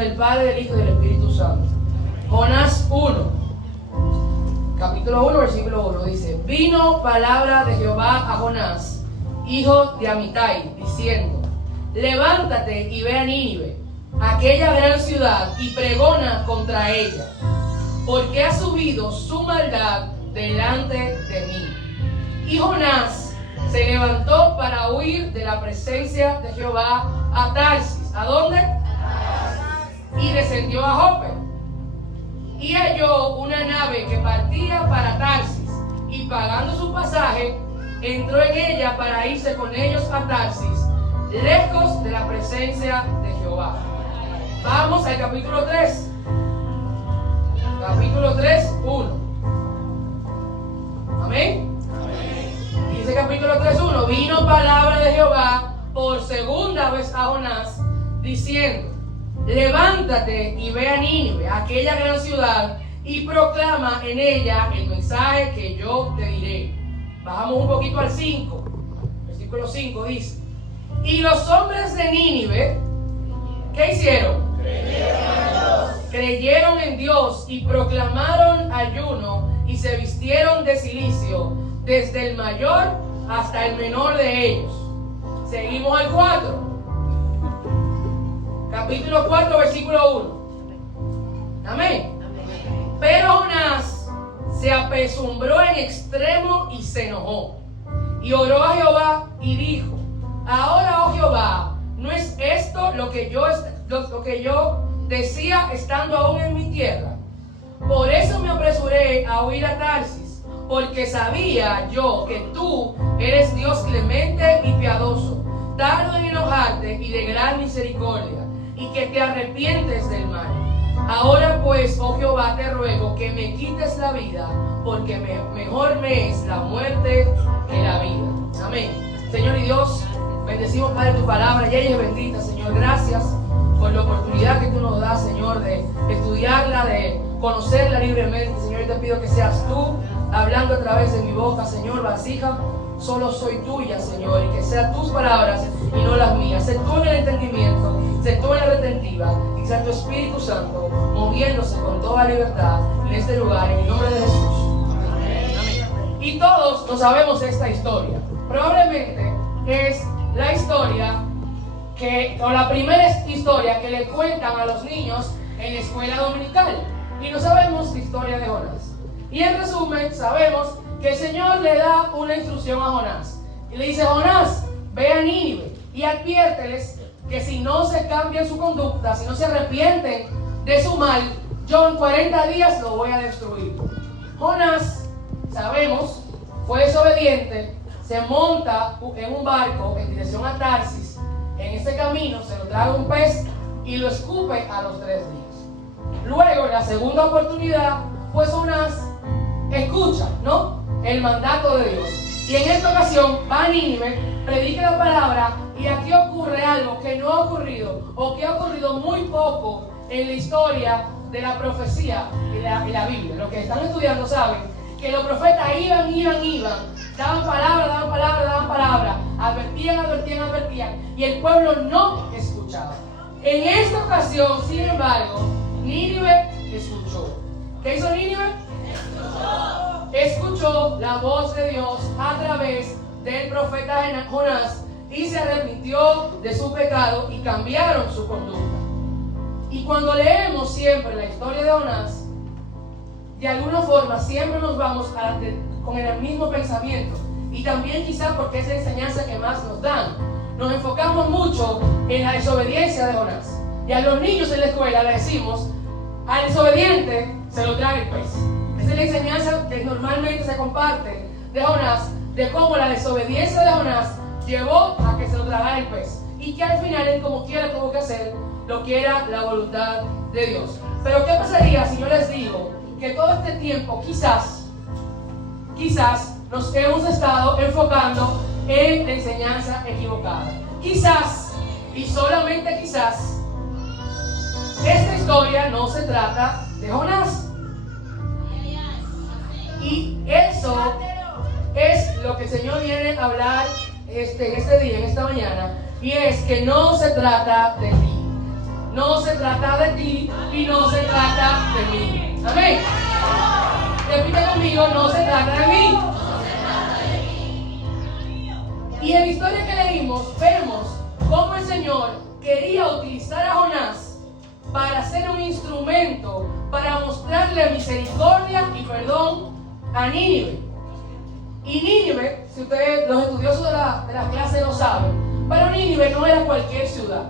nombre del Padre, del Hijo y del Espíritu Santo. Jonás 1, capítulo 1, versículo 1 dice: Vino palabra de Jehová a Jonás, hijo de Amitai, diciendo: Levántate y ve a Nínive, aquella gran ciudad, y pregona contra ella, porque ha subido su maldad delante de mí. Y Jonás se levantó para huir de la presencia de Jehová a Tarsis. ¿A dónde? Y descendió a Jope. Y halló una nave que partía para Tarsis, y pagando su pasaje, entró en ella para irse con ellos a Tarsis, lejos de la presencia de Jehová. Vamos al capítulo 3. Capítulo 3, 1. Amén. Dice capítulo 3, 1. Vino palabra de Jehová por segunda vez a Jonás, diciendo: Levántate y ve a Nínive, aquella gran ciudad, y proclama en ella el mensaje que yo te diré. Bajamos un poquito al 5. Versículo 5 dice: Y los hombres de Nínive, ¿qué hicieron? Creyeron en Dios y proclamaron ayuno y se vistieron de cilicio, desde el mayor hasta el menor de ellos. Seguimos al 4. Capítulo 4, versículo 1. Amén. Pero Jonás se apesumbró en extremo y se enojó. Y oró a Jehová y dijo: Ahora, oh Jehová, ¿no es esto lo que yo decía estando aún en mi tierra? Por eso me apresuré a huir a Tarsis, porque sabía yo que tú eres Dios clemente y piadoso, tardo en enojarte y de gran misericordia, y que te arrepientes del mal. Ahora pues, oh Jehová, te ruego que me quites la vida, porque mejor me es la muerte que la vida. Amén. Señor y Dios, bendecimos, Padre, tu palabra, y ella es bendita, Señor. Gracias por la oportunidad que tú nos das, Señor, de estudiarla, de conocerla libremente. Señor, te pido que seas tú hablando a través de mi boca, Señor. Vasija, solo soy tuya, Señor, y que sean tus palabras y no las mías. Sé tú en el entendimiento, sé tú en la retentiva, y sea tu Espíritu Santo moviéndose con toda libertad en este lugar, en el nombre de Jesús. Amén. Y todos no sabemos esta historia. Probablemente es la historia o la primera historia que le cuentan a los niños en la escuela dominical. Y no sabemos la historia de Jonás. Y en resumen, sabemos que el Señor le da una instrucción a Jonás. Y le dice: Jonás, ve a Nínive y adviérteles que si no se cambian su conducta, si no se arrepienten de su mal, yo en 40 días lo voy a destruir. Jonás, sabemos, fue desobediente, se monta en un barco en dirección a Tarsis. En ese camino se lo traga un pez y lo escupe a los 3 días. Luego, en la segunda oportunidad, pues Jonás escucha, ¿no?, el mandato de Dios. Y en esta ocasión va a Nínive, predica la palabra, y aquí ocurre algo que no ha ocurrido, o que ha ocurrido muy poco en la historia de la profecía y la Biblia. Los que están estudiando saben que los profetas iban, daban palabra, advertían, y el pueblo no escuchaba. En esta ocasión, sin embargo, Nínive escuchó. ¿Qué hizo Nínive? Escuchó la voz de Dios a través del profeta Jonás y se arrepintió de su pecado y cambiaron su conducta. Y cuando leemos siempre la historia de Jonás, de alguna forma siempre nos vamos con el mismo pensamiento, y también quizá porque es la enseñanza que más nos dan. Nos enfocamos mucho en la desobediencia de Jonás, y a los niños en la escuela le decimos: al desobediente se lo traga el pez. Esa es la enseñanza que normalmente se comparte de Jonás, de cómo la desobediencia de Jonás llevó a que se lo tragara el pez, y que al final él, como quiera, tuvo que hacer lo que era la voluntad de Dios. Pero ¿qué pasaría si yo les digo que todo este tiempo quizás nos hemos estado enfocando en la enseñanza equivocada? Quizás, y solamente quizás, esta historia no se trata de Jonás. Y eso es lo que el Señor viene a hablar en este día, en esta mañana, y es que no se trata de ti. no se trata de ti y no se trata de mí. Amén. Repite conmigo, no se trata de mí. Y en la historia que leímos, vemos cómo el Señor quería utilizar a Jonás para ser un instrumento para mostrarle misericordia y perdón a Nínive. Y Nínive, si ustedes, los estudiosos de la clase lo saben, pero Nínive no era cualquier ciudad.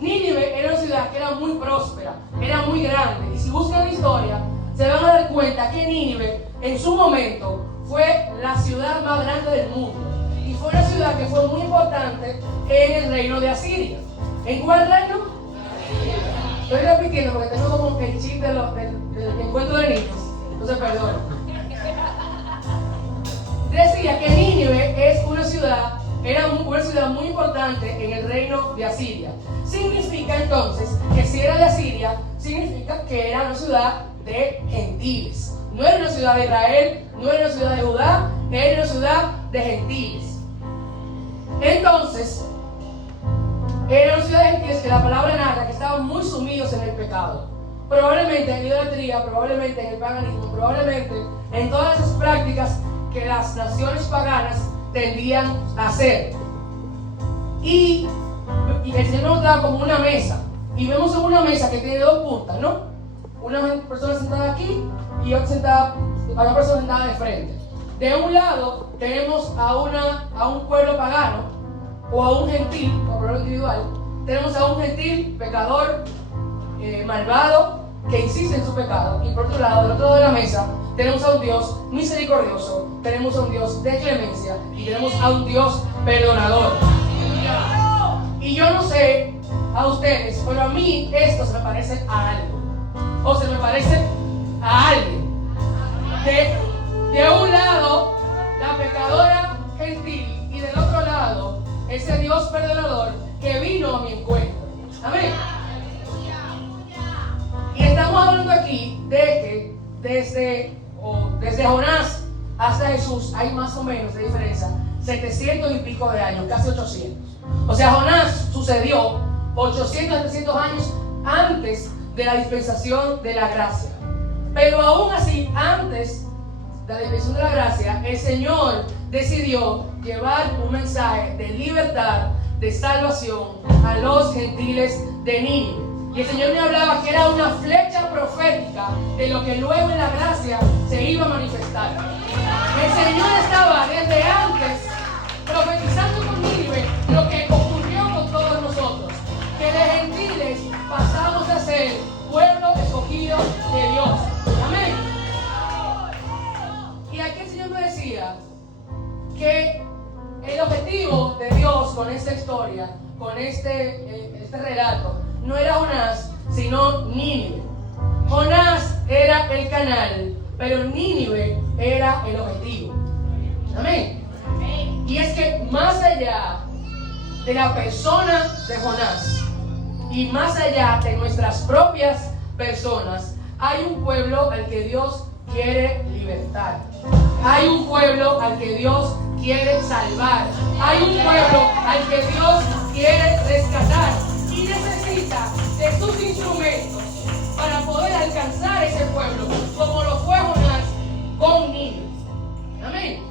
Nínive era una ciudad que era muy próspera, era muy grande. Y si buscan la historia, se van a dar cuenta que Nínive en su momento fue la ciudad más grande del mundo. Y fue una ciudad que fue muy importante en el reino de Asiria. ¿En cuál reino? Estoy repitiendo porque tengo como el chip del encuentro de niños. Entonces, perdón. Decía que Nínive es una ciudad, era una ciudad muy importante en el reino de Asiria. Significa entonces que si era de Asiria, significa que era una ciudad de gentiles. No era una ciudad de Israel, no era una ciudad de Judá, era una ciudad de gentiles. Entonces, era una ciudad de gentiles que la palabra narra que estaban muy sumidos en el pecado. Probablemente en la idolatría, probablemente en el paganismo, probablemente en todas esas prácticas que las naciones paganas tendían a hacer. Y el Señor nos da como una mesa. Y vemos en una mesa que tiene dos puntas, ¿no? Una persona sentada aquí y otra persona sentada de frente. De un lado tenemos a un pueblo pagano o a un gentil, como pueblo individual. Tenemos a un gentil pecador, malvado, que insiste en su pecado. Y por otro lado, del otro lado de la mesa, tenemos a un Dios misericordioso, tenemos a un Dios de clemencia y tenemos a un Dios perdonador. Y yo no sé a ustedes, pero a mí esto se me parece a algo. O se me parece a alguien. De un lado, la pecadora gentil, y del otro lado, ese Dios perdonador que vino a mi encuentro. Amén. Y estamos hablando aquí de que desde Jonás hasta Jesús hay más o menos de diferencia 700 y pico de años, casi 800. O sea, Jonás sucedió 800, 700 años antes de la dispensación de la gracia. Pero aún así, antes de la dispensación de la gracia, el Señor decidió llevar un mensaje de libertad, de salvación a los gentiles de Nínive. Y el Señor me hablaba que era una flecha profética de lo que luego en la gracia se iba a manifestar. El Señor estaba desde antes profetizando con Nínive lo que ocurrió con todos nosotros, que de gentiles pasamos a ser pueblo escogido de Dios. Amén. Y aquí el Señor me decía que el objetivo de Dios con esta historia, con este relato, no era Jonás, sino Nínive. Jonás era el canal, pero Nínive era el objetivo. Amén. Y es que más allá de la persona de Jonás y más allá de nuestras propias personas, hay un pueblo al que Dios quiere libertar. Hay un pueblo al que Dios quiere salvar. Hay un pueblo al que Dios quiere rescatar. Y necesita de sus instrumentos para poder alcanzar ese pueblo, como lo fue Jonás con Nínive. Amén.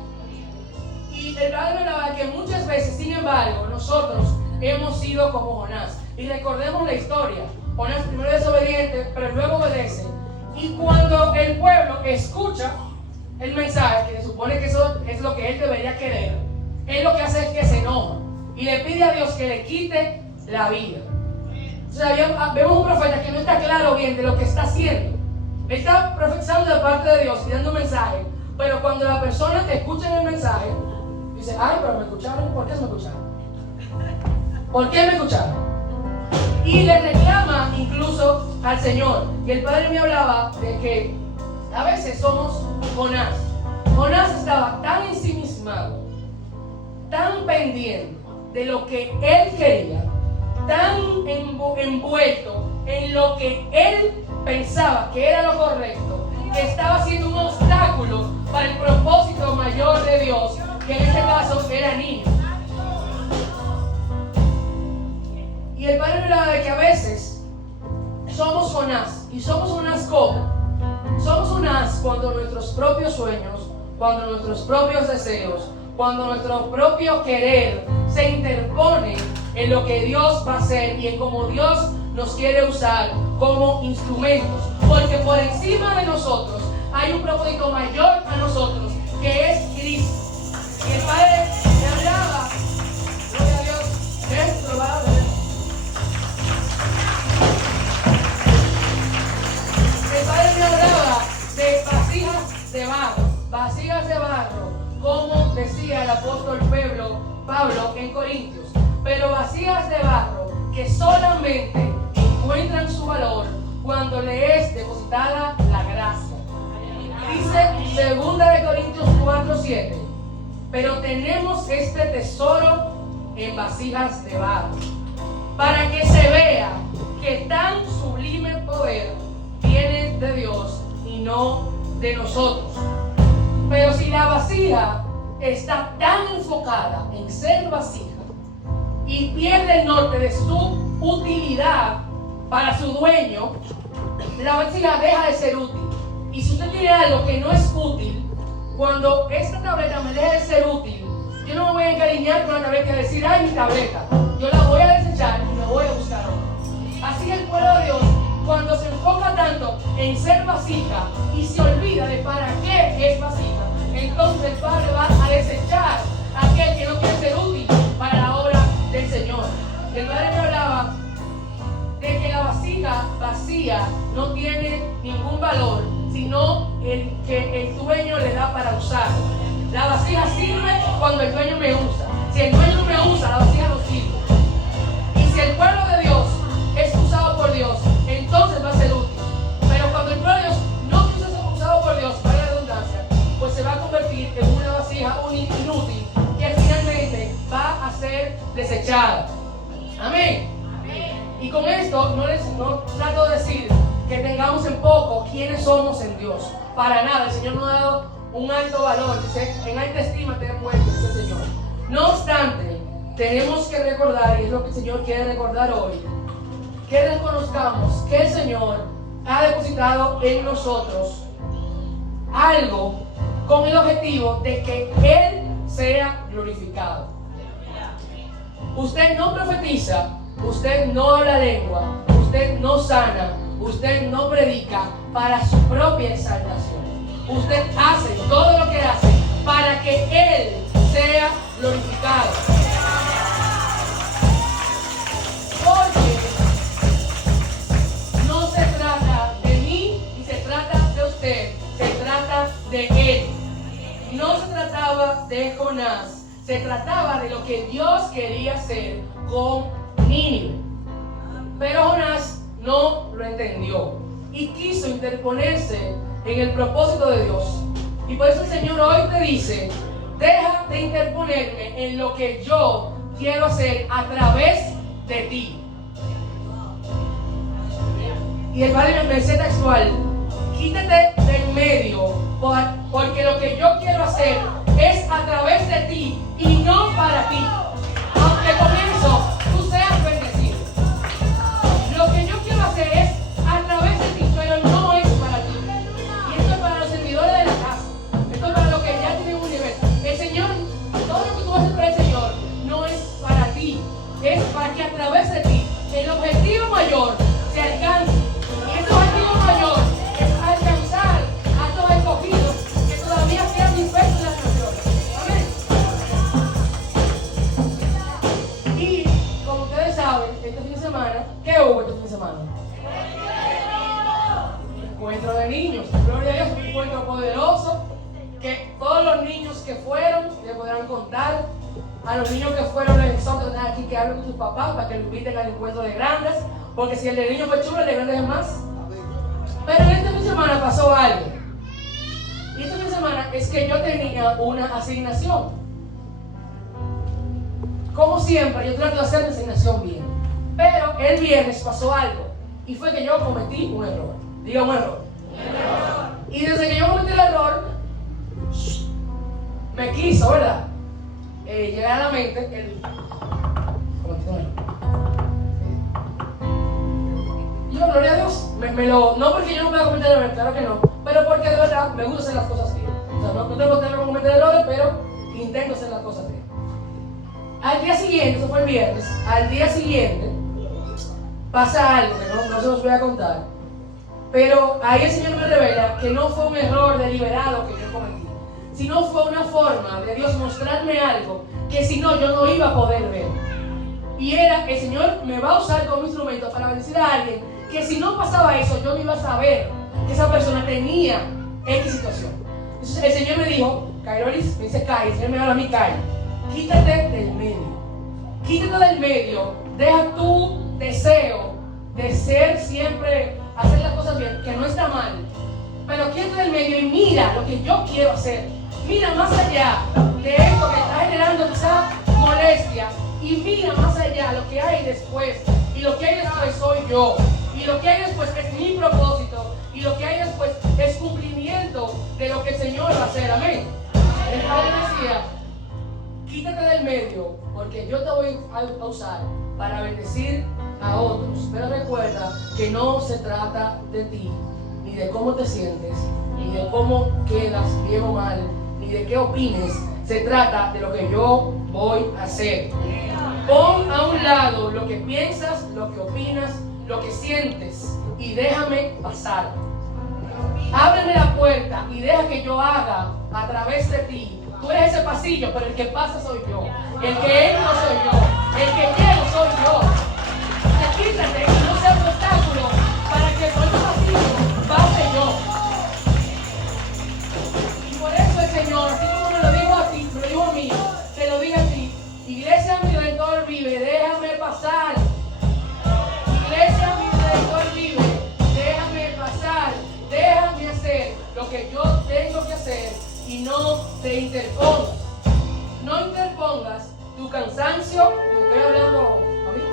Y el Padre me hablaba que muchas veces, sin embargo, nosotros hemos sido como Jonás. Y recordemos la historia. Jonás primero es desobediente, pero luego obedece. Y cuando el pueblo escucha el mensaje, que se supone que eso es lo que él debería querer, él lo que hace es que se enoja y le pide a Dios que le quite la vida. O sea, vemos un profeta que no está claro bien de lo que está haciendo. Él está profetizando de parte de Dios y dando un mensaje, pero cuando la persona escucha el mensaje, dice, ay, pero me escucharon. ¿Por qué me escucharon? ¿Por qué me escucharon? Y le reclama incluso al Señor. Y el Padre me hablaba de que a veces somos Jonás. Jonás estaba tan ensimismado, tan pendiente de lo que él quería, tan envuelto en lo que él pensaba que era lo correcto, que estaba siendo un obstáculo para el propósito mayor de Dios, que en este caso era Nínive. Y el Padre me hablaba de que a veces somos Jonás. ¿Y somos Jonás cómo? Somos Jonás cuando nuestros propios sueños, cuando nuestros propios deseos, cuando nuestro propio querer se interpone en lo que Dios va a hacer y en cómo Dios nos quiere usar como instrumentos. Porque por encima de nosotros hay un propósito mayor a nosotros, que es Cristo. Y el Padre me hablaba, gloria a Dios, es probable. El Padre me hablaba de vasijas de barro. Vasijas de barro, como decía el apóstol Pablo en Corintios, pero vasijas de barro que solamente encuentran su valor cuando le es depositada la gracia. Dice 2 Corintios 4:7, pero tenemos este tesoro en vasijas de barro, para que se vea que tan sublime poder viene de Dios y no de nosotros. Pero si la vasija está tan enfocada en ser vasija y pierde el norte de su utilidad para su dueño, la vasija deja de ser útil. Y si usted tiene algo que no es útil, cuando esta tableta me deje de ser útil, yo no me voy a encariñar con la tableta y decir, ay, mi tableta, yo la voy a desechar y me voy a buscar otra. Así el pueblo de Dios, cuando se enfoca tanto en ser vasija y se olvida de para qué es vasija, entonces el Padre va a desechar a aquel que no quiere ser útil para la obra del Señor. El Padre me hablaba de que la vasija vacía no tiene ningún valor, sino el que el dueño le da para usar. La vasija sirve cuando el dueño me usa. Si el dueño no me usa, la vasija no sirve. Y si el pueblo de Dios es usado por Dios, entonces va a ser útil. Pero cuando el pueblo de Dios no quiere ser usado por Dios, para la redundancia, pues se va a convertir en una vasija inútil que finalmente va a ser desechada. Amén. Y con esto no trato de decir que tengamos en poco quiénes somos en Dios. Para nada, el Señor nos ha dado un alto valor. Dice, en alta estima te puesto, dice el Señor. No obstante, tenemos que recordar, y es lo que el Señor quiere recordar hoy, que reconozcamos que el Señor ha depositado en nosotros algo con el objetivo de que Él sea glorificado. Usted no profetiza, usted no habla lengua, usted no sana, usted no predica para su propia exaltación. Usted hace todo lo que hace para que Él sea glorificado. Porque no se trata de mí y se trata de usted, se trata de Él. No se trataba de Jonás, se trataba de lo que Dios quería hacer con Nínive. Pero Jonás no lo entendió y quiso interponerse en el propósito de Dios. Y por eso el Señor hoy te dice, deja de interponerme en lo que yo quiero hacer a través de ti. Y el Padre me dice textual, quítate de en medio, porque lo que yo quiero hacer es a través de ti y no para ti. Aunque con eso tú seas bendecido. Lo que yo quiero hacer es a través de ti, pero no es para ti. Y esto es para los servidores de la casa. Esto es para los que ya tienen un nivel. El Señor, todo lo que tú haces para el Señor, no es para ti. Es para que a través de ti el objetivo mayor se alcance. Y ese objetivo mayor es alcanzar a estos escogidos que todavía quedan dispersos en las naciones. Amén. Y como ustedes saben, este fin de semana, ¿qué hubo este fin de semana? Encuentro de niños. Gloria a Dios, un encuentro poderoso que todos los niños que fueron le podrán contar. A los niños que fueron, les exhorto aquí que hablen con sus papás para que los inviten al encuentro de grandes, porque si el de niños fue chulo, el de grandes es más. Pero en este fin de semana pasó algo. Y este fin de semana es que yo tenía una asignación. Como siempre, yo trato de hacer la asignación bien. Pero el viernes pasó algo. Y fue que yo cometí un error. Diga un error. Y desde que yo cometí el error, me quiso, ¿verdad? Llegar a la mente yo gloria a Dios. No porque yo no pueda cometer errores, claro que no, pero porque de verdad me gusta hacer las cosas bien. O sea, no tengo que cometer errores, pero intento hacer las cosas bien. Al día siguiente, eso fue el viernes, al día siguiente pasa algo que no se los voy a contar, pero ahí el Señor me revela que no fue un error deliberado que yo cometí, sino fue una forma de Dios mostrarme algo que si no, yo no iba a poder ver. Y era, el Señor me va a usar como instrumento para bendecir a alguien que si no pasaba eso, yo no iba a saber que esa persona tenía X situación. Entonces el Señor me dijo, Kairolis, me dice Kai, el Señor me habla a mí, Kai, quítate del medio. Quítate del medio, deja tu deseo de ser siempre, hacer las cosas bien, que no está mal, pero quítate del medio y mira lo que yo quiero hacer. Mira más allá de esto que está generando quizá molestia, y mira más allá lo que hay después, y lo que hay después soy yo, y lo que hay después es mi propósito, y lo que hay después es cumplimiento de lo que el Señor va a hacer. Amén. El Padre decía, quítate del medio, porque yo te voy a usar para bendecir a otros. Pero recuerda que no se trata de ti, ni de cómo te sientes, ni de cómo quedas bien o mal, ni de qué opines. Se trata de lo que yo voy a hacer. Pon a un lado lo que piensas, lo que opinas, lo que sientes, y déjame pasar. Ábreme la puerta y deja que yo haga a través de ti. Tú eres ese pasillo, pero el que pasa soy yo. El que entra soy yo. El que llego soy yo. Te quítate y no sea un obstáculo para que por ese pasillo pase yo. Y por eso el Señor, así como me lo dijo a ti, me lo dijo a mí, te lo digo a ti. Iglesia, mi Redentor vive, déjame pasar. Iglesia, mi Redentor vive, déjame pasar. Déjame hacer lo que yo tengo que hacer y no te interpongas. No interpongas tu cansancio, me estoy hablando a mí.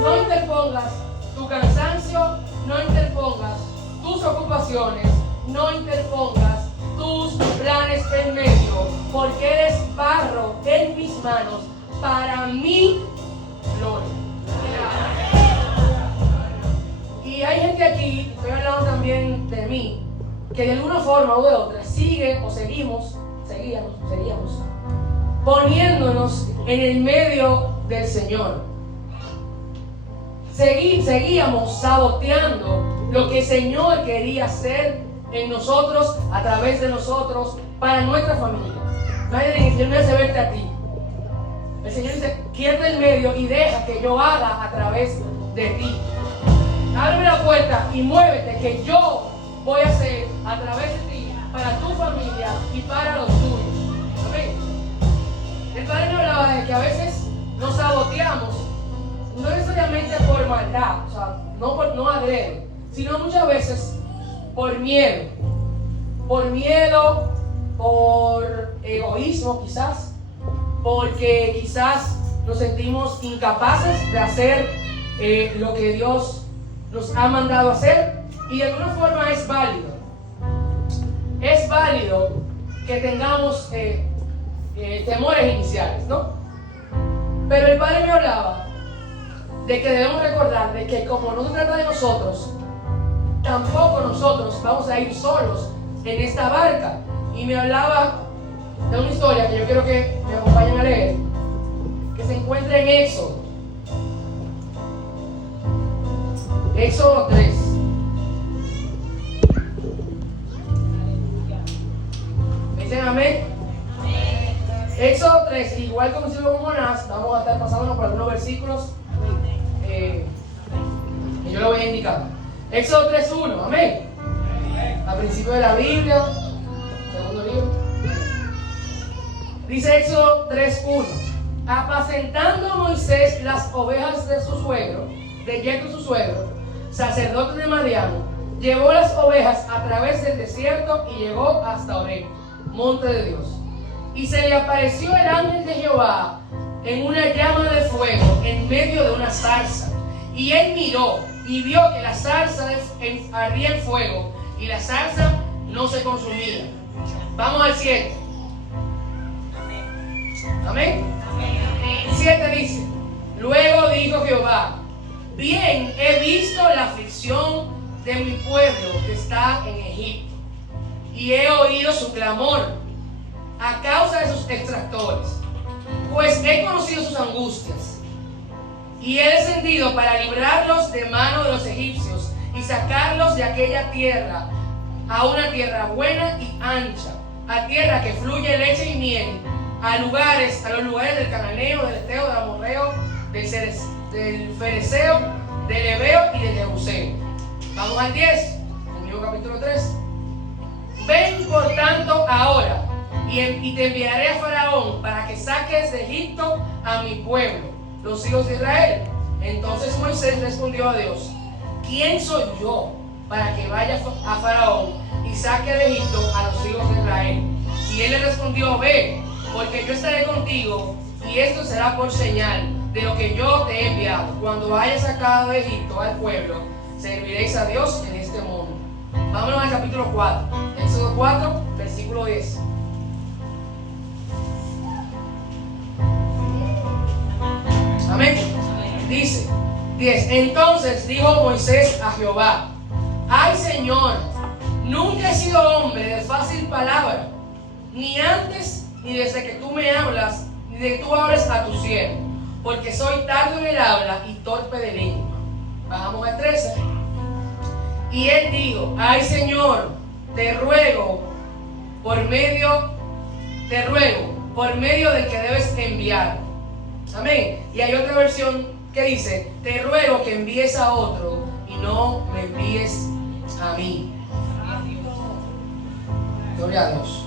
No interpongas tu cansancio, no interpongas tus ocupaciones, no interpongas tus planes en medio, porque eres barro en mis manos para mi gloria. Y hay gente aquí, estoy hablando también de mí, que de alguna forma o de otra sigue o seguíamos poniéndonos en el medio del Señor. Seguíamos saboteando lo que el Señor quería hacer en nosotros, a través de nosotros, para nuestra familia. Nadie dice, Señor me hace verte a ti. El Señor dice, quédate en medio y deja que yo haga a través de ti. Ábreme la puerta y muévete, que yo voy a hacer a través de ti, para tu familia y para los tuyos. Amén. El Padre me hablaba de que a veces nos saboteamos, no necesariamente por maldad, o sea, no adrede, sino muchas veces por miedo. Por miedo, por egoísmo quizás, porque quizás nos sentimos incapaces de hacer lo que Dios nos ha mandado a hacer, y de alguna forma es válido. Es válido que tengamos temores iniciales, ¿no? Pero el Padre me hablaba de que debemos recordar de que como no se trata de nosotros, tampoco nosotros vamos a ir solos en esta barca. Y me hablaba de una historia que yo quiero que me acompañen a leer, que se encuentra en Éxodo. Éxodo 3. ¿Me dicen amén? Éxodo 3, igual como hicimos con Jonás, vamos a estar pasándonos por algunos versículos que yo lo voy a indicar. Éxodo 3.1, amén. Al principio de la Biblia, segundo libro. Dice Éxodo 3.1: apacentando Moisés las ovejas de su suegro, de Yetro su suegro, sacerdote de Madián, llevó las ovejas a través del desierto y llegó hasta Horeb, monte de Dios. Y se le apareció el ángel de Jehová en una llama de fuego en medio de una zarza. Y él miró y vio que la zarza ardía en fuego y la zarza no se consumía. Vamos al 7. Amén. 7 dice: luego dijo Jehová: bien he visto la aflicción de mi pueblo que está en Egipto, y he oído su clamor a causa de sus extractores, pues he conocido sus angustias, y he descendido para librarlos de mano de los egipcios y sacarlos de aquella tierra a una tierra buena y ancha, a tierra que fluye leche y miel, a los lugares del cananeo, del eteo, del amorreo, del fereceo, del heveo y del jebuseo. Vamos al 10, el mismo capítulo 3. Ven por tanto ahora, y te enviaré a Faraón para que saques de Egipto a mi pueblo, los hijos de Israel. Entonces Moisés respondió a Dios: ¿quién soy yo para que vaya a Faraón y saque de Egipto a los hijos de Israel? Y él le respondió: ve, porque yo estaré contigo, y esto será por señal de lo que yo te he enviado. Cuando hayas sacado de Egipto al pueblo, serviréis a Dios en este mundo. Vámonos al capítulo 4, Éxodo 4, versículo 10. Amén. Dice 10. Entonces dijo Moisés a Jehová: ay, Señor, nunca he sido hombre de fácil palabra, ni antes ni desde que tú me hablas, ni de que tú hables a tu siervo, porque soy tardo en el habla y torpe de lengua. Bajamos al 13. Y él dijo: ay, Señor, te ruego por medio del que debes enviar. Amén. Y hay otra versión que dice: te ruego que envíes a otro y no me envíes a mí. Gloria a Dios.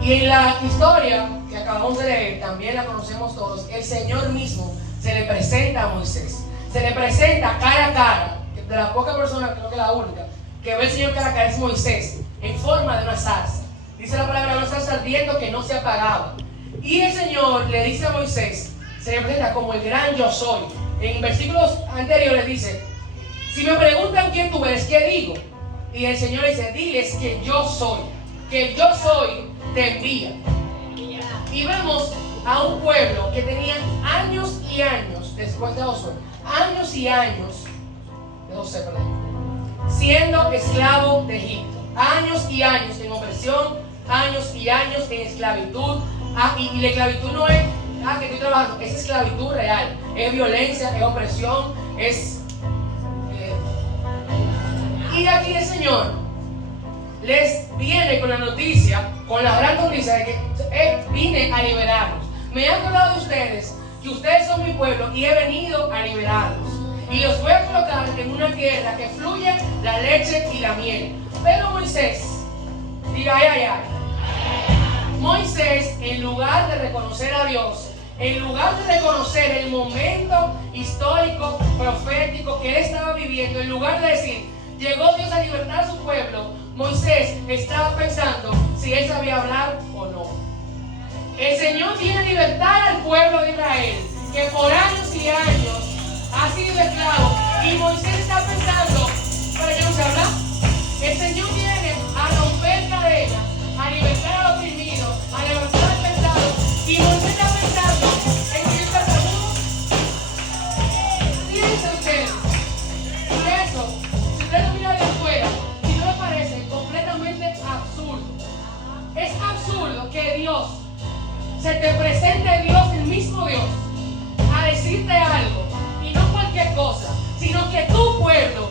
Y en la historia que acabamos de leer, también la conocemos todos, el Señor mismo se le presenta a Moisés. Se le presenta cara a cara. De la poca persona, creo que la única, que ve el Señor cara a cara es Moisés, en forma de una zarza. Dice la palabra, una zarza ardiendo que no se apagaba. Y el Señor le dice a Moisés, se le presenta como el gran yo soy. En versículos anteriores dice: si me preguntan quién tú eres, ¿qué digo? Y el Señor le dice: diles que yo soy. Que el yo soy te envía. Y vemos a un pueblo que tenía años y años, después de Josué, años y años, de José, perdón, siendo esclavo de Egipto. Años y años en opresión, años y años en esclavitud. Y la esclavitud no es que estoy trabajando, es esclavitud real, es violencia, es opresión, y aquí el Señor les viene con la noticia, con la gran noticia de que vine a liberarlos. Me han hablado de ustedes, que ustedes son mi pueblo y he venido a liberarlos. Y los voy a colocar en una tierra que fluye la leche y la miel. Pero Moisés, diga ay, ay, ay. Moisés, en lugar de reconocer a Dios, en lugar de reconocer el momento histórico, profético que él estaba viviendo, en lugar de decir, llegó Dios a libertar a su pueblo, Moisés estaba pensando si él sabía hablar o no. El Señor viene a libertar al pueblo de Israel, que por años y años ha sido esclavo, y Moisés está pensando, pero yo no sé hablar. El Señor viene a romper cadenas, a libertar al oprimido, a levantar al pesado, y Moisés está pensando en que yo estoy seguro. Piensa usted. Por eso, si usted lo mira de afuera, si no le parece completamente absurdo. Es absurdo que Dios, se te presente Dios, el mismo Dios, a decirte algo, y no cualquier cosa, sino que tu pueblo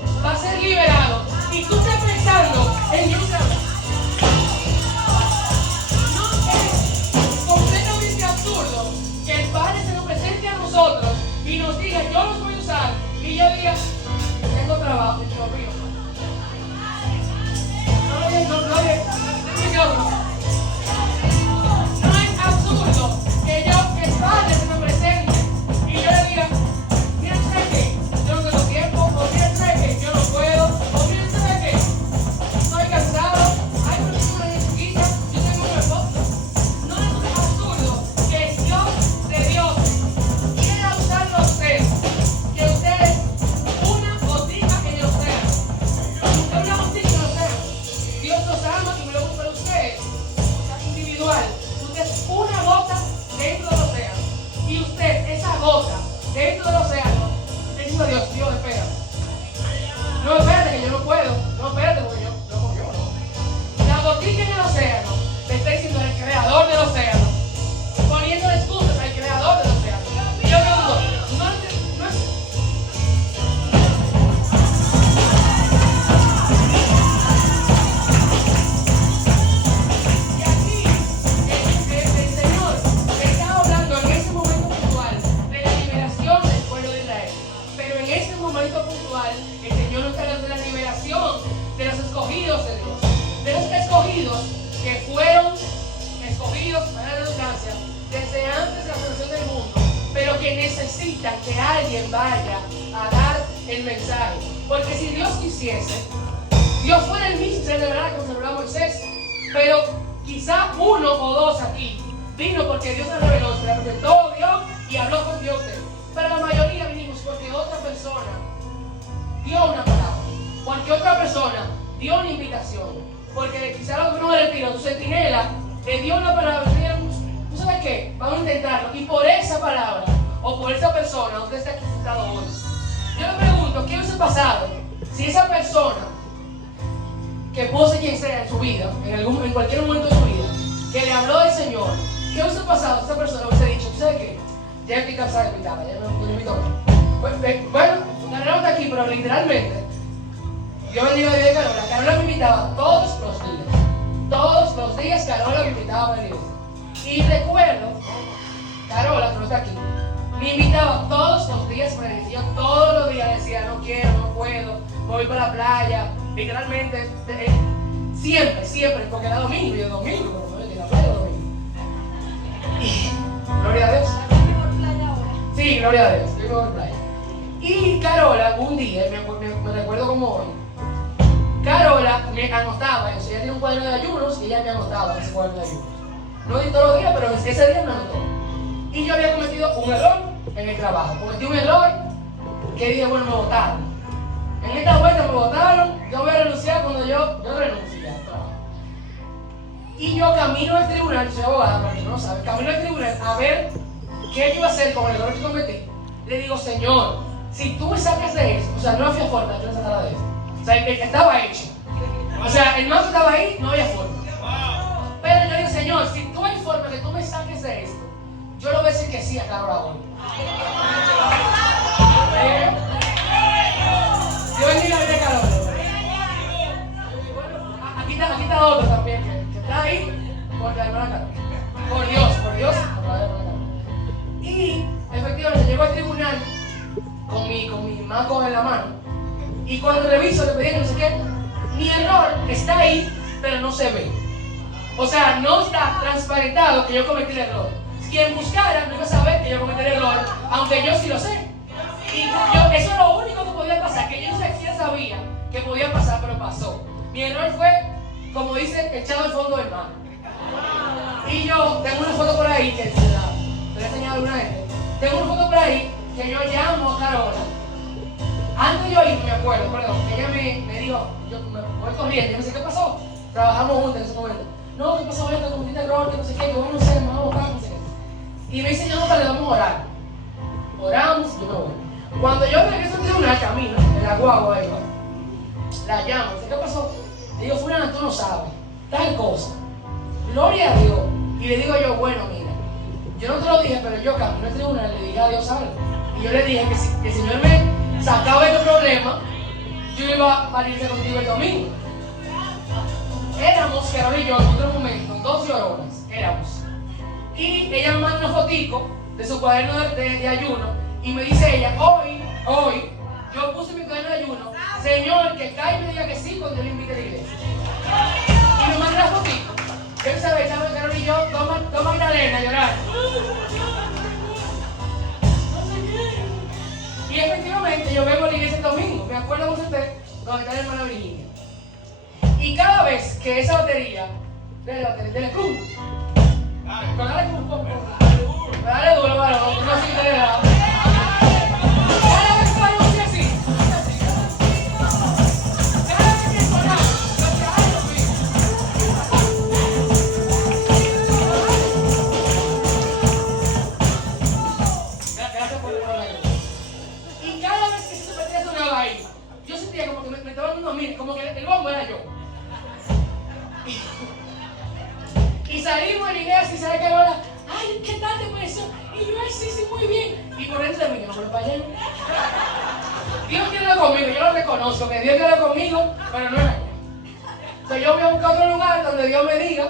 puedo. No, espérate, porque yo no. La botica en el océano le está diciendo al creador del océano, poniendo excusas al creador del océano. Y yo pregunto, no es. Y aquí el Señor está hablando en ese momento puntual de la liberación del pueblo de Israel. Pero en ese momento puntual, el Señor no está hablando de la liberación de los escogidos de Dios. De los escogidos que fueron escogidos para la redundancia desde antes de la fundación del mundo, pero que necesitan que alguien vaya a dar el mensaje. Porque si Dios quisiese, Dios fuera el mismo, se revelará como se reveló a Moisés, pero quizá uno o dos aquí vino porque Dios se reveló, se le presentó Dios y habló con Dios. Pero la mayoría vinimos porque otra persona dio una palabra, porque otra persona dio una invitación, porque quizá lo que uno le tiró, tu centinela, le dio una palabra y dijeron, ¿tú sabes qué? Vamos a intentarlo. Y por esa palabra, o por esa persona, usted está aquí sentado hoy. Yo le pregunto, ¿qué hubiese pasado si esa persona, que pudo ser quien sea en su vida, en cualquier momento de su vida, que le habló del Señor, ¿qué hubiese pasado si esa persona hubiese dicho, ¿tú sabes qué? Ya estoy cansada de invitarla, ya me invito. Bueno, Carola está aquí, pero literalmente, yo bendiga la vida de Carola. Carola me invitaba todos los días. Todos los días Carola me invitaba a la iglesia. Y recuerdo, Carola, que no está aquí, me invitaba todos los días para la iglesia. Yo todos los días decía, no quiero, no puedo, voy para la playa. Literalmente, siempre, porque era domingo, y el domingo, pero no, la playa domingo. Y, gloria a Dios. Sí, gloria a Dios, yo vivo en playa. Y Carola, un día, me recuerdo como hoy, Carola me anotaba, ella tenía un cuaderno de ayunos y ella me anotaba en ese cuaderno de ayunos. No di todos los días, pero ese día me anotó. Y yo había cometido un error en el trabajo. Cometí un error que dije, bueno, me votaron. En esta vuelta me votaron, yo voy a renunciar cuando yo renuncie al trabajo. Y yo camino al tribunal, soy abogada, para quien no lo sabe, camino al tribunal a ver qué yo iba a hacer con el error que cometí. Le digo, Señor, si tú me sacas de eso, o sea, no había forma de que me sacara de eso. O sea, el que estaba hecho. O sea, el manso estaba ahí, no había forma. Pero yo digo, Señor, si tú hay forma que tú me saques de esto, yo le voy a decir que sí a Carola hoy. Yo bendiga a Carola. Aquí está otro también, que está ahí por la hermana Carola. Por Dios, por la hermana Carola. Y efectivamente llego al tribunal con mi maco en la mano. Y cuando reviso, le pedí no sé qué, mi error está ahí, pero no se ve. O sea, no está transparentado que yo cometí el error. Quien buscara no iba a saber que yo cometí el error, aunque yo sí lo sé. Y eso es lo único que podía pasar, que yo ni siquiera sabía que podía pasar, pero pasó. Mi error fue, como dice, echado al fondo del mar. Y yo tengo una foto por ahí, que te la he enseñado alguna vez. Tengo una foto por ahí que yo llamo a Carola. Antes de yo ir, me acuerdo, perdón, que ella me dijo, yo me voy corriendo, yo no sé qué pasó. Trabajamos juntos en ese momento. No, ¿qué pasó esto? Cometí error, que no sé qué, que bueno, no sé, me voy a buscar, no sé qué. Y me dice, no, le vamos a orar. Oramos, yo me voy. Cuando yo regreso al tribunal, camino, en la guagua ahí, la llamo, dice, ¿qué pasó? Le digo, fulana, tú no sabes, tal cosa. Gloria a Dios. Y le digo yo, bueno, mira, yo no te lo dije, pero yo camino al tribunal, le dije a Dios algo. Y yo le dije que si el Señor me sacaba de este problema, yo iba a irse contigo el domingo. Éramos, Carol y yo, en otro momento, 2 lloronas, éramos. Y ella me manda una fotico de su cuaderno de ayuno y me dice ella, hoy, yo puse mi cuaderno de ayuno, Señor, que caiga y me diga que sí cuando yo le invite a la iglesia. Y me manda la fotico. Yo sabía, estaba Carol y yo, toma Magdalena a llorar. Y efectivamente yo vengo a la iglesia el domingo, me acuerdo con usted, donde está la hermana Virginia. Y cada vez que esa batería, dele cruz, dale cruz un poco, dale duro, varón, no así te le da. Cada vez que vaya así, cada vez que sonamos, lo que hay lo mismo. Gracias por el problema. Y cada vez que esa batería sonaba ahí, yo sentía como que me estaba el mundo, mire, como que el bombo era yo. Y salimos en inglés y sabe que ahora, ay, ¿qué tal te pareció? Y yo, ay, sí, muy bien. Y por dentro de mí, no me lo vaya. Dios quiere hablar conmigo, yo lo reconozco, que Dios quiere hablar conmigo, pero no es allá. Entonces yo voy a buscar otro lugar donde Dios me diga,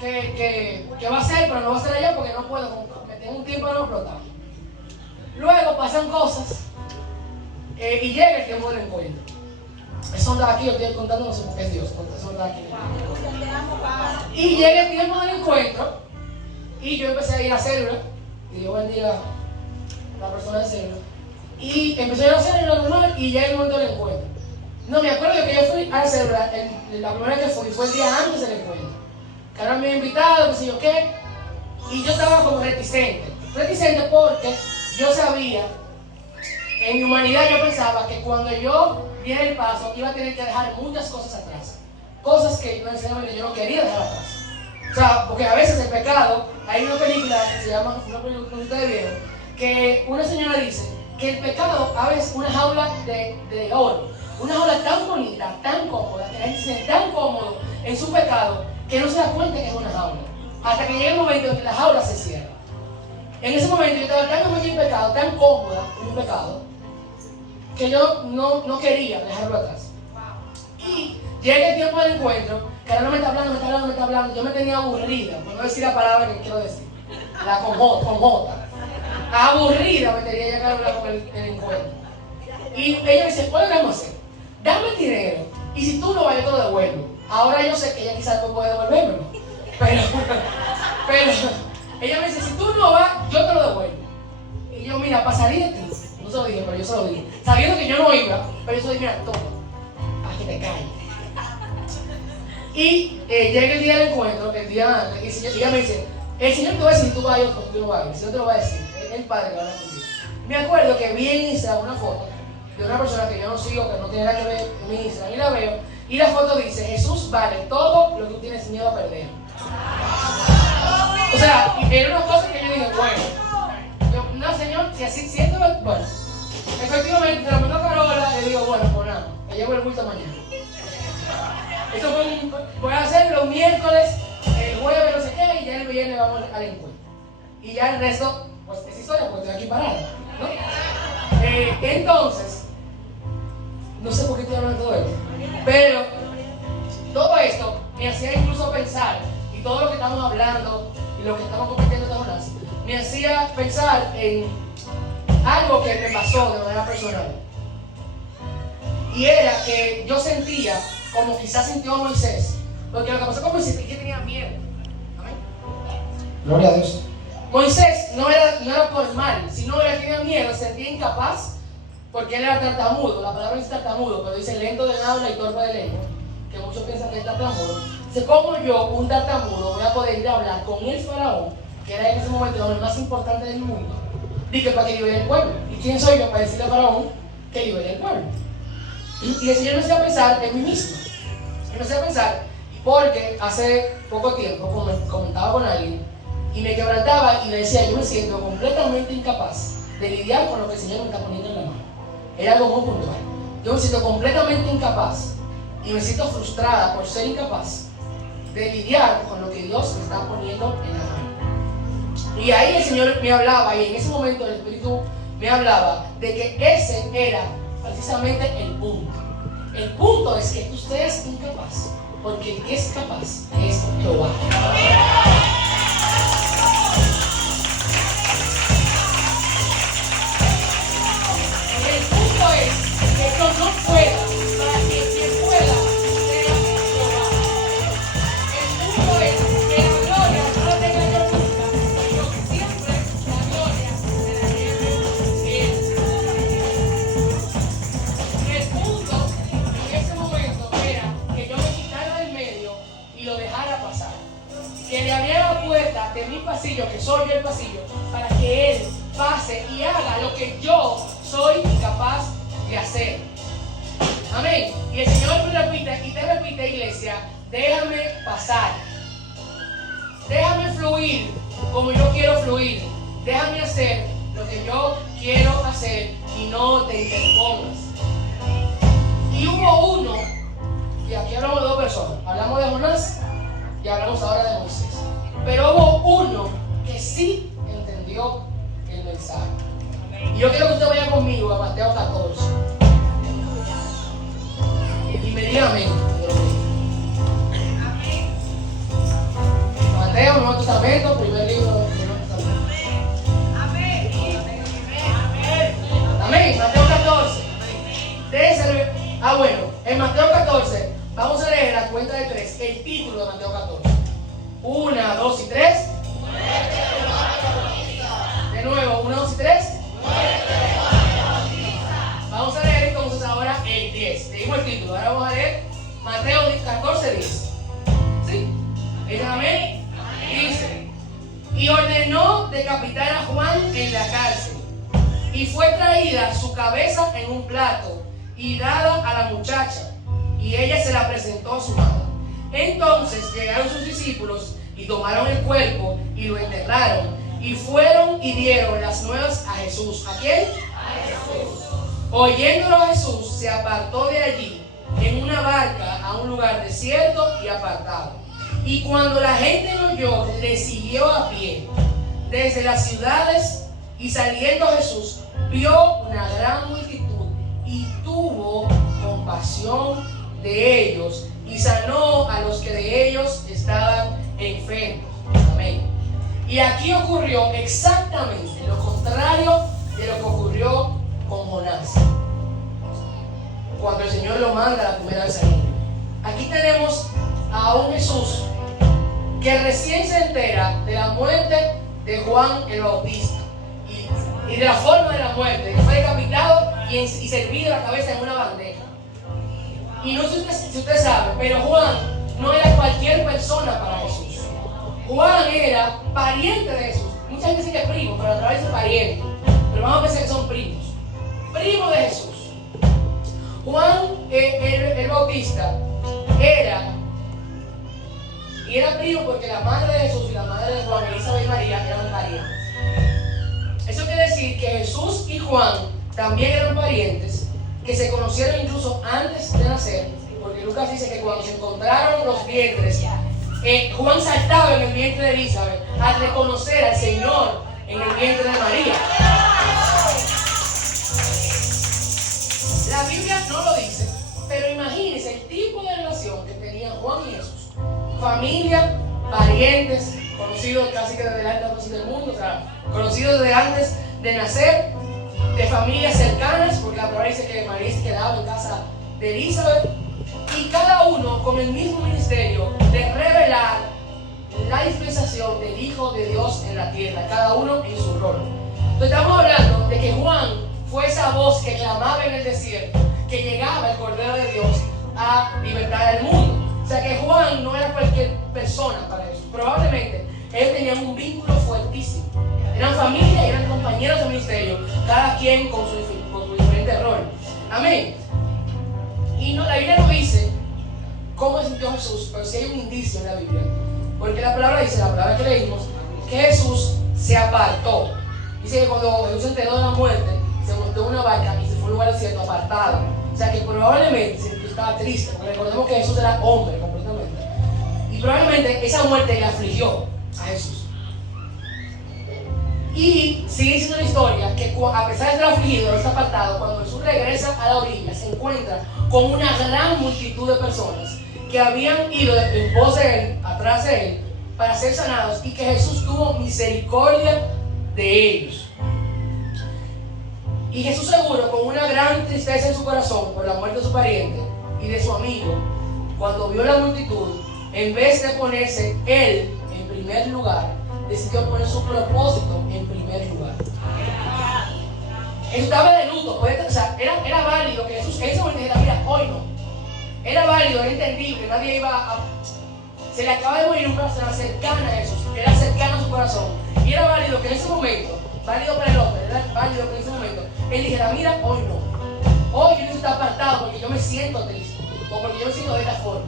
que va a ser, pero no va a ser allá porque no puedo, me tengo un tiempo de no explotar. Luego pasan cosas y llega el tiempo del encuentro. Eso anda aquí, yo estoy contando, no sé por qué es Dios, porque eso anda aquí. Y llega el tiempo del encuentro y yo empecé a ir a célula, y Dios bendiga a la persona de célula, y empecé a ir a célula normal y llega el momento del encuentro. No, me acuerdo que yo fui a la célula, la primera vez que fue el día antes del encuentro. Que ahora me había invitado, qué sé yo qué, y yo estaba como reticente porque yo sabía, en mi humanidad yo pensaba que cuando yo diera el paso iba a tener que dejar muchas cosas atrás, cosas que no necesariamente yo no quería dejar atrás. O sea, porque a veces el pecado, hay una película que se llama, una película que ustedes vieron, que una señora dice que el pecado a veces es una jaula de oro, una jaula tan bonita, tan cómoda, que la gente se siente tan cómodo en su pecado que no se da cuenta que es una jaula, hasta que llega el momento en que la jaula se cierra. En ese momento yo estaba tan metido en pecado, tan cómoda en mi pecado, que yo no quería dejarlo atrás. Y llega el tiempo del encuentro, que ahora no me está hablando, yo me tenía aburrida, por no decir la palabra que quiero decir, la con J. Aburrida me tenía ya Carolina con el encuentro. Y ella me dice, oye, ¿qué vamos a hacer? Dame el dinero, y si tú no vas, yo te lo devuelvo. Ahora yo sé que ella quizás no puede devolvérmelo, pero ella me dice, si tú no vas, yo te lo devuelvo. Y yo, mira, pasaría de ti. No se lo dije, pero yo se lo dije. Sabiendo que yo no iba, pero yo se lo dije, mira, toma, para que te calles. Y llega el día del encuentro, el día antes, y ella me dice, el Señor te va a decir, tú vas, yo no voy a ir. El Señor te lo va a decir, es el Padre que va a hablar contigo. Me acuerdo que vi en Instagram una foto de una persona que yo no sigo, que no tiene nada que ver con mi Instagram, y la veo, y la foto dice, Jesús vale todo lo que tú tienes miedo a perder. O sea, era una cosa que yo dije, bueno, yo, no, Señor, si así siento, bueno, efectivamente, te lo mandó Carola, le digo, bueno, pues nada, me llevo el bulto mañana. Eso fue voy a hacerlo un miércoles, el jueves, no sé qué, y ya el viernes vamos al encuentro. Y ya el resto, pues es historia, porque estoy aquí parado, ¿no? Entonces, no sé por qué estoy hablando de todo esto, pero todo esto me hacía incluso pensar, y todo lo que estamos hablando y lo que estamos compartiendo esta jornada, me hacía pensar en algo que me pasó de manera personal. Y era que yo sentía, como quizás sintió Moisés, porque lo que pasó con Moisés es que tenía miedo. ¿Amén? Gloria a Dios. Moisés no era por mal, sino que tenía miedo, se sentía incapaz, porque él era tartamudo. La palabra es tartamudo, pero dice lento de habla y torpe de lengua, que muchos piensan que es tartamudo. Dice, ¿cómo yo, un tartamudo, voy a poder ir a hablar con el faraón, que era en ese momento el hombre más importante del mundo, dije para que libere el pueblo? ¿Y quién soy yo para decirle al faraón que libere el pueblo? Y el Señor me hacía pensar en mí mismo. Me hacía pensar, porque hace poco tiempo comentaba con alguien y me quebrantaba y le decía, yo me siento completamente incapaz de lidiar con lo que el Señor me está poniendo en la mano. Era algo muy puntual. Yo me siento completamente incapaz y me siento frustrada por ser incapaz de lidiar con lo que Dios me está poniendo en la mano. Y ahí el Señor me hablaba, y en ese momento el Espíritu me hablaba de que ese era precisamente el punto. El punto es que tú seas incapaz, porque el que es capaz es Jehová. El punto es que yo no pueda, para que quien pueda sea Jehová. El punto es que la gloria no la tenga yo nunca, sino que siempre la gloria se la lleve Él. El punto en ese momento era que yo me quitara del medio y lo dejara pasar. Que le abriera la puerta de mi pasillo, que soy yo el pasillo, para que Él pase y haga lo que yo soy incapaz de hacer. Amén. Y el Señor me repite y te repite, iglesia, déjame pasar. Déjame fluir como yo quiero fluir. Déjame hacer lo que yo quiero hacer y no te interpongas. Y hubo uno, y aquí hablamos de dos personas, hablamos de Jonás y hablamos ahora de Moisés. Pero hubo uno que sí entendió el mensaje. Y yo quiero que usted vaya conmigo a Mateo 14. Y me diga amén. Mateo, Nuevo Testamento, primer libro del Nuevo Testamento. Amén. Mateo 14. Bueno, en Mateo 14, vamos a leer a cuenta de 3 el título de Mateo 14. 1, 2 y 3. De nuevo, 1, 2 y 3. Vamos a leer entonces ahora el 10. Leímos el título, ahora vamos a leer Mateo 14, 10. ¿Sí? ¿Dicen amén? Dice: y ordenó decapitar a Juan en la cárcel, y fue traída su cabeza en un plato y dada a la muchacha, y ella se la presentó a su madre. Entonces llegaron sus discípulos y tomaron el cuerpo y lo enterraron, y fueron y dieron las nuevas a Jesús. ¿A quién? A Jesús. Oyéndolo a Jesús, se apartó de allí en una barca a un lugar desierto y apartado. Y cuando la gente lo oyó, le siguió a pie desde las ciudades, y saliendo Jesús vio una gran multitud y tuvo compasión de ellos y sanó a los que de ellos estaban enfermos. Amén. Y aquí ocurrió exactamente lo contrario de lo que ocurrió con Jonás, cuando el Señor lo manda la primera vez a él. Aquí tenemos a un Jesús que recién se entera de la muerte de Juan el Bautista y de la forma de la muerte, que fue decapitado y servido la cabeza en una bandeja. Y no sé si usted sabe, pero Juan no era cualquier persona para Jesús. Juan era pariente de Jesús. Mucha gente dice que es primo, pero a través de pariente. Pero vamos a pensar que son primos. Primo de Jesús. Juan el Bautista era primo porque la madre de Jesús y la madre de Juan, Elizabeth y María, eran parientes. Eso quiere decir que Jesús y Juan también eran parientes, que se conocieron incluso antes de nacer, porque Lucas dice que cuando se encontraron los vientres, Juan saltaba en el vientre de Elizabeth al reconocer al Señor en el vientre de María. La Biblia no lo dice, pero imagínense el tipo de relación que tenían Juan y Jesús. Familia, parientes, conocidos casi que desde antes del mundo, o sea, conocidos desde antes de nacer, de familias cercanas, porque la palabra dice que María se quedaba en casa de Elizabeth, y cada uno con el mismo ministerio de revelar la dispensación del Hijo de Dios en la tierra, cada uno en su rol. Entonces estamos hablando de que Juan fue esa voz que clamaba en el desierto, que llegaba el Cordero de Dios a libertar al mundo. O sea que Juan no era cualquier persona para eso. Probablemente ellos tenían un vínculo fuertísimo. Eran familia y eran compañeros de ministerio, cada quien con su diferente rol. Amén. Y no, la Biblia no dice cómo se sintió Jesús, pero sí hay un indicio en la Biblia. Porque la palabra dice, la palabra que leímos, que Jesús se apartó. Dice que cuando Jesús se enteró de la muerte, se montó en una barca y se fue a un lugar desierto apartado. O sea que probablemente se estaba triste, porque recordemos que Jesús era hombre completamente. Y probablemente esa muerte le afligió a Jesús. Y sigue diciendo la historia que a pesar de estar afligido, está apartado, cuando Jesús regresa a la orilla, se encuentra con una gran multitud de personas que habían ido en pos de él, atrás de él, para ser sanados, y que Jesús tuvo misericordia de ellos. Y Jesús, seguro, con una gran tristeza en su corazón por la muerte de su pariente y de su amigo, cuando vio la multitud, en vez de ponerse él en primer lugar, decidió poner su propósito en primer lugar. Él estaba de luto, o sea, era válido que Jesús en ese momento dijera: mira, hoy no. Era válido, era entendible, nadie iba a... Se le acaba de morir una persona cercana a Jesús, que era cercana a su corazón. Y era válido que en ese momento, válido para el hombre, era válido que en ese momento, él dijera: mira, hoy no. Hoy yo necesito estar apartado porque yo me siento triste, o porque yo me siento de esta forma.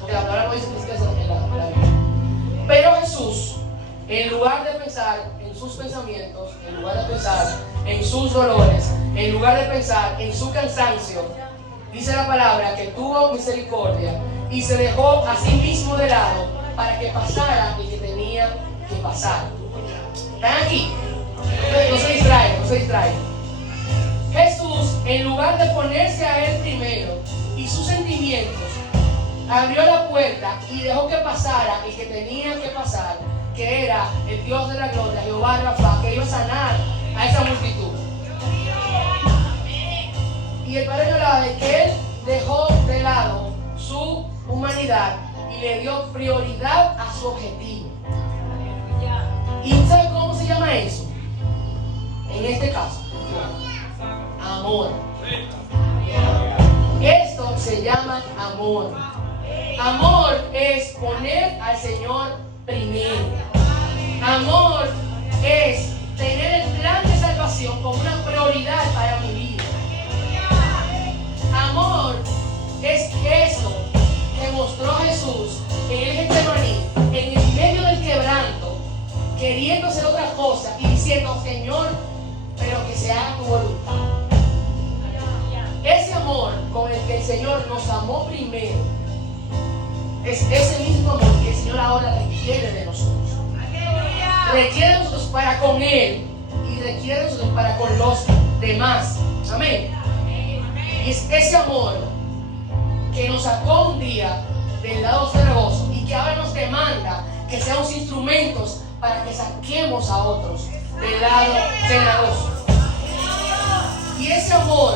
Porque la palabra no dice tristeza en la Biblia. Pero Jesús, en lugar de pensar en en sus pensamientos, en lugar de pensar en sus dolores, en lugar de pensar en su cansancio, dice la palabra que tuvo misericordia y se dejó a sí mismo de lado para que pasara el que tenía que pasar. ¿Están aquí? No se distraen, no se distraen. Jesús, en lugar de ponerse a él primero y sus sentimientos, abrió la puerta y dejó que pasara el que tenía que pasar, que era el Dios de la gloria, Jehová Rafa, que iba a sanar a esa multitud. Y el Padre hablaba de que él dejó de lado su humanidad y le dio prioridad a su objetivo. ¿Y sabe cómo se llama eso? En este caso, amor. Esto se llama amor. Amor es poner al Señor primero. Amor es tener el plan de salvación como una prioridad para mi vida. Amor es eso que mostró Jesús en el Getsemaní, en el medio del quebranto, queriendo hacer otra cosa y diciendo: Señor, pero que se haga tu voluntad. Ese amor con el que el Señor nos amó primero es ese mismo amor que el Señor ahora requiere de nosotros. Requiere de nosotros para con Él y requiere de nosotros para con los demás. Amén. Y es ese amor que nos sacó un día del lado cenagoso y que ahora nos demanda que seamos instrumentos para que saquemos a otros del lado cenagoso. Y ese amor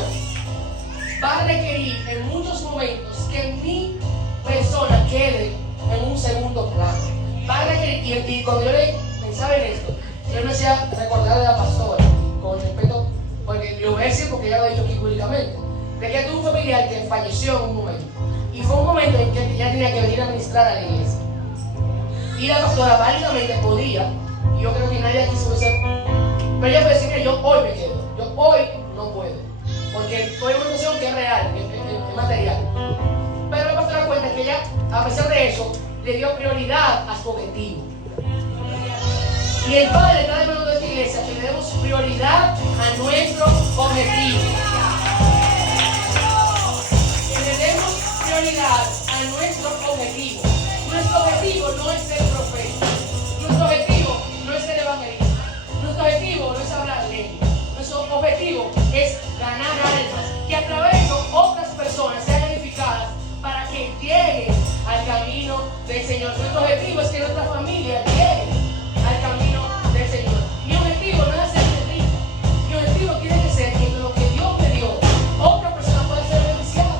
va a requerir en muchos momentos que mi persona quede en un segundo plano. Va a requerir, y cuando yo le pensaba en esto, yo me hacía recordar de la pastora, con respeto, porque lo voy a decir porque ya lo he dicho aquí públicamente, de que tuve un familiar que falleció en un momento. Y fue un momento en que ya tenía que venir a ministrar a la iglesia. Y la pastora válidamente podía, y yo creo que nadie aquí se hubiese, pero ella puede decir: mira, yo hoy me quedo, yo hoy no puedo, porque estoy en una situación que es real, es material. Pero la pastora cuenta que ella, a pesar de eso, le dio prioridad a su objetivo. Y el Padre está demandando de esta iglesia que le demos prioridad a nuestro objetivo. Que le demos prioridad a nuestro objetivo. Nuestro objetivo no es ser profeta. Nuestro objetivo no es ser evangelista. Nuestro objetivo no es hablar lengua. Nuestro objetivo es ganar almas. Que a través de eso otras personas sean edificadas para que lleguen al camino del Señor. Nuestro objetivo es que nuestra familia llegue al camino del Señor. Mi objetivo no es hacerme rico. Mi objetivo tiene que ser que lo que Dios me dio, otra persona pueda ser beneficiada.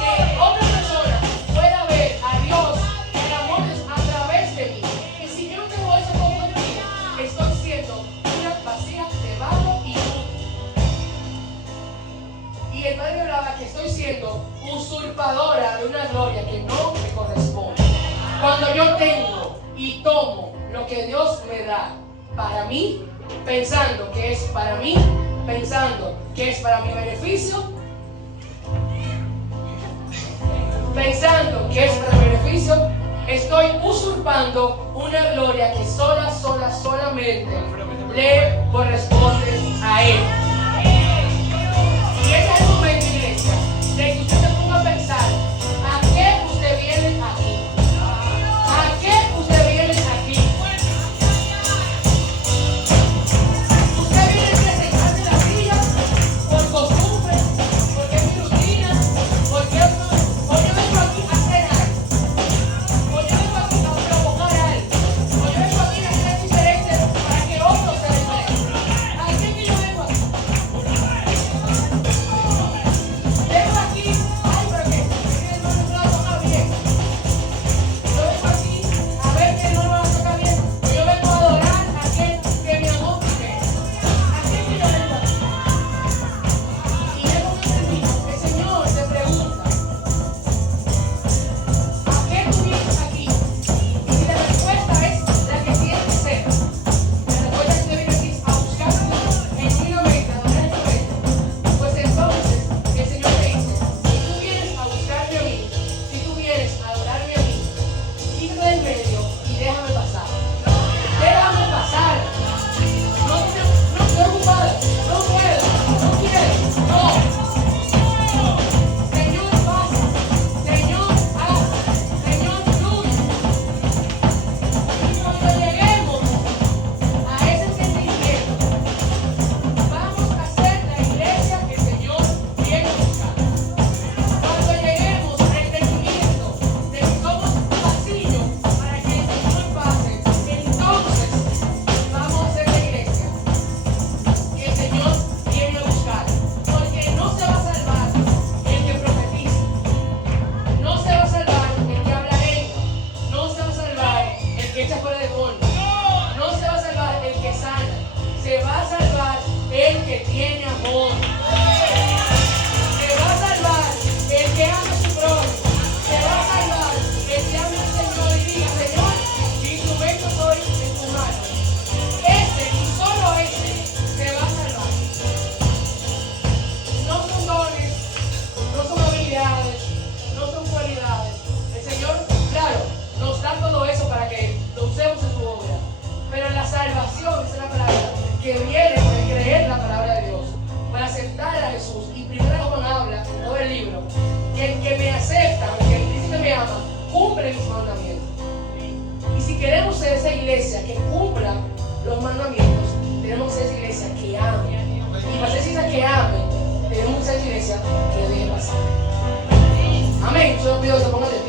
Que otra persona pueda ver a Dios, el amor a través de mí. Y si yo no tengo eso como objetivo, estoy siendo una vasija de barro y luz. Y el Padre me hablaba que estoy siendo usurpadora de una gloria que no me corresponde. Cuando yo tengo y tomo lo que Dios me da para mí, pensando que es para mí, pensando que es para mi beneficio, pensando que es para mi beneficio, estoy usurpando una gloria que solamente le corresponde a Él. Y ese es el momento, iglesia, de que usted se ponga a pensar: ¿a qué usted viene aquí? ¿A qué usted viene aquí? Usted viene a sentarse en la silla por costumbre, porque es mi rutina, porque hoy yo vengo aquí a hacer algo. Hoy yo vengo aquí a provocar algo. Hoy yo vengo aquí a hacer diferente para que otros se diferencien. ¿A qué que yo vengo aquí? que viene por creer la palabra de Dios, por aceptar a Jesús. Y primero Juan habla en todo el libro que el que me acepta, el que dice que me ama, cumple mis mandamientos. Y si queremos ser esa iglesia que cumpla los mandamientos, tenemos que ser esa iglesia que ame. Y para ser esa iglesia que ame, tenemos que ser esa iglesia que deje pasar. Amén. Yo pido que se pongan de pie.